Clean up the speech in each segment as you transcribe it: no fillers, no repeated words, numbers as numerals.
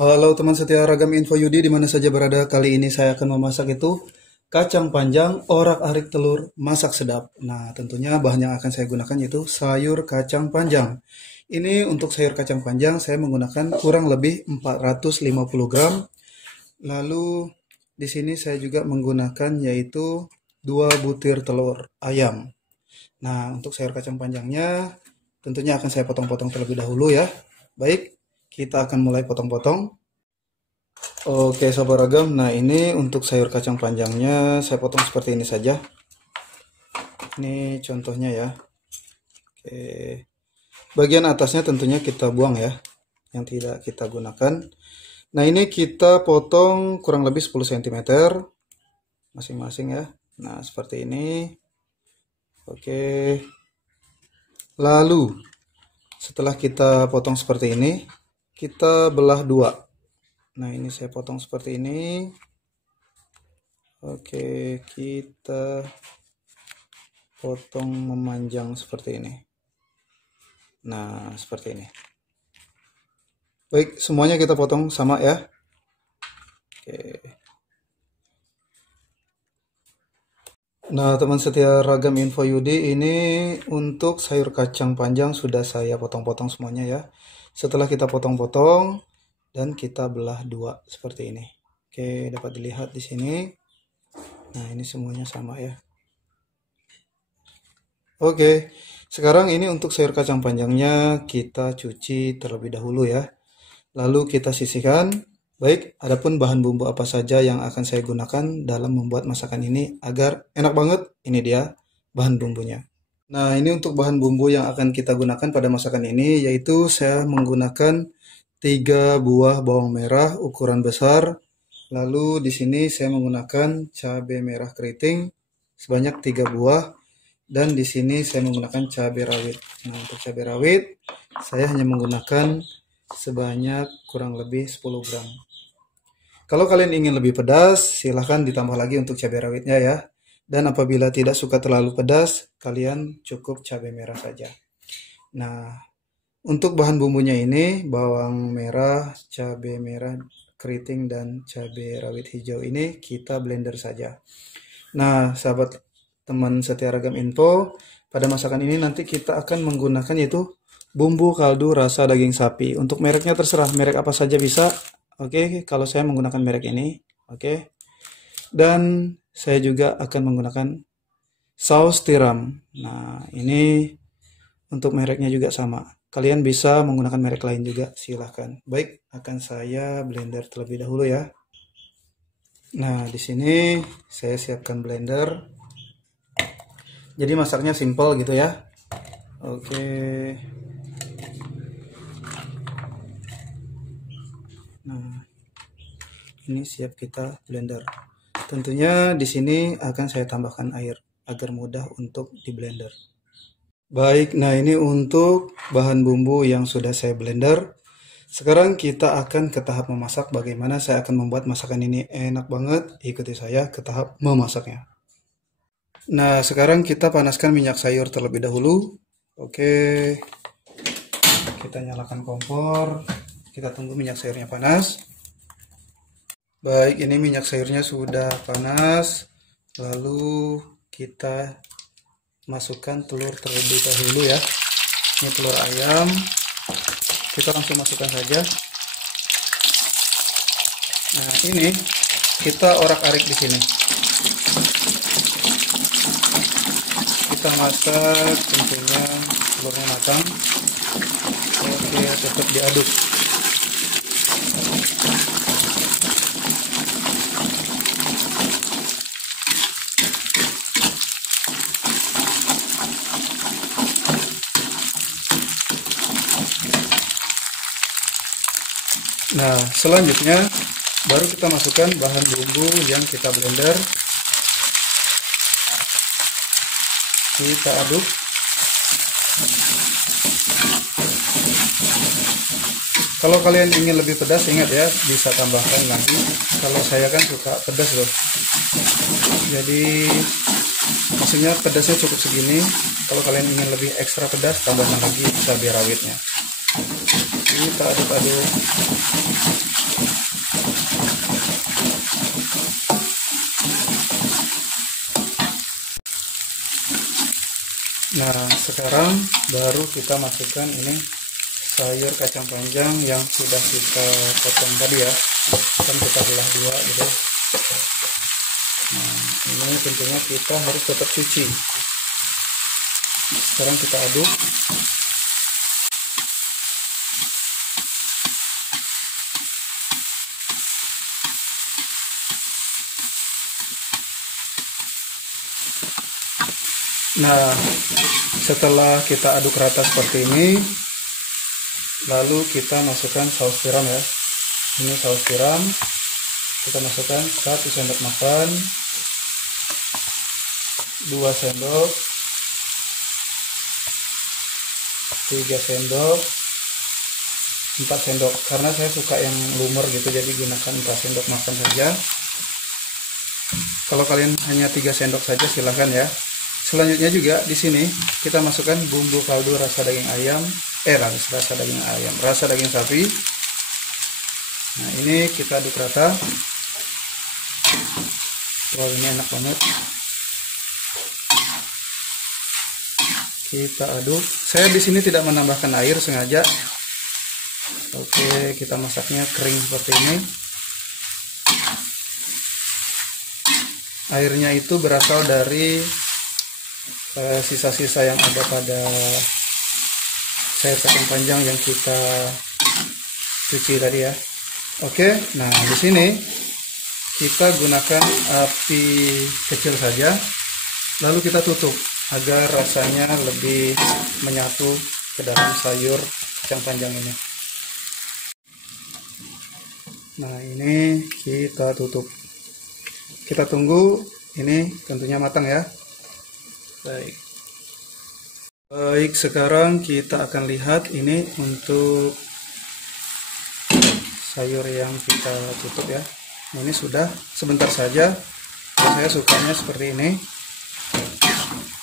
Halo teman setia Ragam Info Yudi di mana saja berada. Kali ini saya akan memasak itu kacang panjang, orak-arik telur, masak sedap. Nah, tentunya bahan yang akan saya gunakan yaitu sayur kacang panjang. Ini untuk sayur kacang panjang saya menggunakan kurang lebih 450 gram. Lalu di sini saya juga menggunakan yaitu 2 butir telur ayam. Nah, untuk sayur kacang panjangnya tentunya akan saya potong-potong terlebih dahulu ya. Baik, kita akan mulai potong-potong. Oke, Sobat Ragam. Nah, ini untuk sayur kacang panjangnya saya potong seperti ini saja. Ini contohnya ya. Oke. Bagian atasnya tentunya kita buang ya, yang tidak kita gunakan. Nah, ini kita potong kurang lebih 10 cm masing-masing ya. Nah, seperti ini. Oke. Lalu, setelah kita potong seperti ini, kita belah dua. Nah, ini saya potong seperti ini. Oke, kita potong memanjang seperti ini. Nah, seperti ini. Baik, semuanya kita potong sama ya. Oke. Nah, teman setia Ragam Info Yudi, ini untuk sayur kacang panjang sudah saya potong-potong semuanya ya. Setelah kita potong-potong dan kita belah dua seperti ini. Oke, dapat dilihat di sini. Nah, ini semuanya sama ya. Oke, sekarang ini untuk sayur kacang panjangnya kita cuci terlebih dahulu ya. Lalu kita sisihkan. Baik, adapun bahan bumbu apa saja yang akan saya gunakan dalam membuat masakan ini agar enak banget, ini dia bahan bumbunya. Nah, ini untuk bahan bumbu yang akan kita gunakan pada masakan ini, yaitu saya menggunakan 3 buah bawang merah ukuran besar. Lalu di sini saya menggunakan cabai merah keriting sebanyak 3 buah. Dan di sini saya menggunakan cabai rawit. Nah, untuk cabai rawit saya hanya menggunakan sebanyak kurang lebih 10 gram. Kalau kalian ingin lebih pedas, silahkan ditambah lagi untuk cabai rawitnya ya. Dan apabila tidak suka terlalu pedas, kalian cukup cabai merah saja. Nah, untuk bahan bumbunya ini, bawang merah, cabai merah keriting, dan cabai rawit hijau ini kita blender saja. Nah, sahabat teman setia Ragam Info, pada masakan ini nanti kita akan menggunakan yaitu bumbu kaldu rasa daging sapi. Untuk mereknya terserah, merek apa saja bisa. Oke, kalau saya menggunakan merek ini. Oke. Dan saya juga akan menggunakan saus tiram. Nah, ini untuk mereknya juga sama. Kalian bisa menggunakan merek lain juga, silahkan. Baik, akan saya blender terlebih dahulu ya. Nah, di sini saya siapkan blender. Jadi masaknya simple gitu ya. Oke. Nah, ini siap kita blender. Tentunya di sini akan saya tambahkan air agar mudah untuk di blender. Baik, nah ini untuk bahan bumbu yang sudah saya blender. Sekarang kita akan ke tahap memasak. Bagaimana saya akan membuat masakan ini enak banget. Ikuti saya ke tahap memasaknya. Nah, sekarang kita panaskan minyak sayur terlebih dahulu. Oke, kita nyalakan kompor. Kita tunggu minyak sayurnya panas. Baik, ini minyak sayurnya sudah panas. Lalu kita masukkan telur terlebih dahulu ya. Ini telur ayam. Kita langsung masukkan saja. Nah, ini kita orak-arik di sini. Kita masak tentunya telurnya matang. Oke, tetap diaduk. Nah, selanjutnya baru kita masukkan bahan bumbu yang kita blender. Kita aduk. Kalau kalian ingin lebih pedas, ingat ya, bisa tambahkan lagi. Kalau saya kan suka pedas loh. Jadi maksudnya pedasnya cukup segini. Kalau kalian ingin lebih ekstra pedas, tambahkan lagi cabai rawitnya. kita aduk-aduk. Nah, sekarang baru kita masukkan ini sayur kacang panjang yang sudah kita potong tadi ya, kan kita belah dua gitu. Nah, ini tentunya kita harus tetap cuci. Sekarang kita aduk. Nah, setelah kita aduk rata seperti ini, lalu kita masukkan saus tiram ya. Ini saus tiram, kita masukkan 1 sendok makan, 2 sendok, 3 sendok, 4 sendok. Karena saya suka yang lumer gitu, jadi gunakan 4 sendok makan saja. Kalau kalian hanya 3 sendok saja silahkan ya. Selanjutnya juga di sini kita masukkan bumbu kaldu rasa daging ayam, rasa daging sapi. Nah, ini kita aduk rata. Wow, ini enak banget. Kita aduk. Saya di sini tidak menambahkan air sengaja. Oke, kita masaknya kering seperti ini. Airnya itu berasal dari sisa-sisa yang ada pada sayur kacang panjang yang kita cuci tadi ya. Oke, nah di sini kita gunakan api kecil saja, lalu kita tutup agar rasanya lebih menyatu ke dalam sayur kacang panjang ini. Nah, ini kita tutup. Kita tunggu ini tentunya matang ya. Baik, sekarang kita akan lihat ini untuk sayur yang kita tutup ya. Ini sudah sebentar saja. Saya sukanya seperti ini.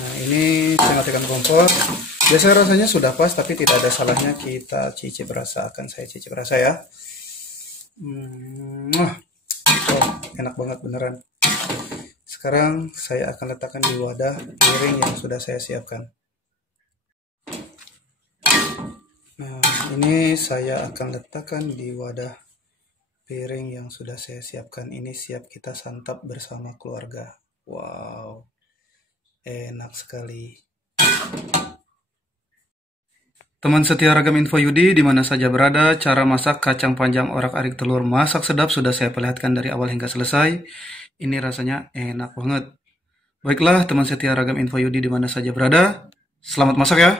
Nah, ini saya matikan kompor. Biasanya rasanya sudah pas, tapi tidak ada salahnya kita cicip rasa. Akan saya cicip rasa ya. Oh, enak banget beneran. Sekarang saya akan letakkan di wadah piring yang sudah saya siapkan. Nah, ini saya akan letakkan di wadah piring yang sudah saya siapkan. Ini siap kita santap bersama keluarga. Wow, enak sekali. Teman setia Ragam Info Yudi, di mana saja berada, cara masak kacang panjang orak-arik telur masak sedap sudah saya perlihatkan dari awal hingga selesai. Ini rasanya enak banget. Baiklah teman setia Ragam Info Yudi di mana saja berada, selamat masak ya.